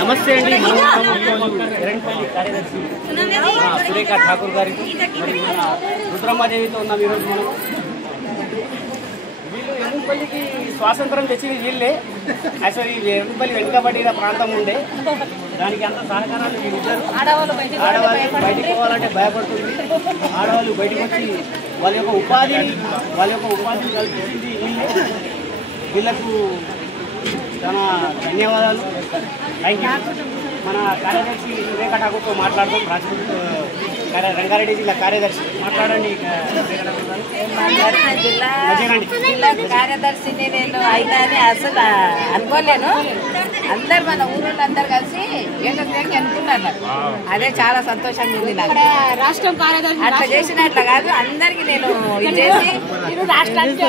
నమస్తే అండి. ఎరంపల్లి కార్యదర్శి సురేఖ ఠాకూర్ గారికి రుద్రమ్మాదేవితో ఉన్నాం ఈరోజు మనం. వీళ్ళు ఎరంపల్లికి స్వాతంత్రం తెచ్చింది వీళ్ళే. యాక్చువల్లీ ఎరంపల్లి వెనుకబడిన ప్రాంతం ఉండే, దానికి అంత సహకారాలు వీళ్ళిద్దరు. ఆడవాళ్ళు బయటికి పోవాలంటే భయపడుతుంది. ఆడవాళ్ళు బయటకు వచ్చి వాళ్ళ యొక్క ఉపాధిని కల్పించింది వీళ్ళే. వీళ్ళకు చాలా ధన్యవాదాలు. Thank you. మన కార్యదర్శి సురేఖ ఠాకూర్తో మాట్లాడదాం. రంగారెడ్డి జిల్లా కార్యదర్శి మాట్లాడండి. జిల్లా కార్యదర్శిని నేను అయితే అసలు అనుకోలేను. అందరు మన ఊళ్ళో అందరు కలిసి ఏకగ్రీవంగా అనుకున్నారు. అదే చాలా సంతోషంగా ఉంది నాకు. రాష్ట్రం కార్యదర్శి అట్లా చేసినట్లు కాదు, అందరికి నేను ఇచ్చేసి రాష్ట్రానికి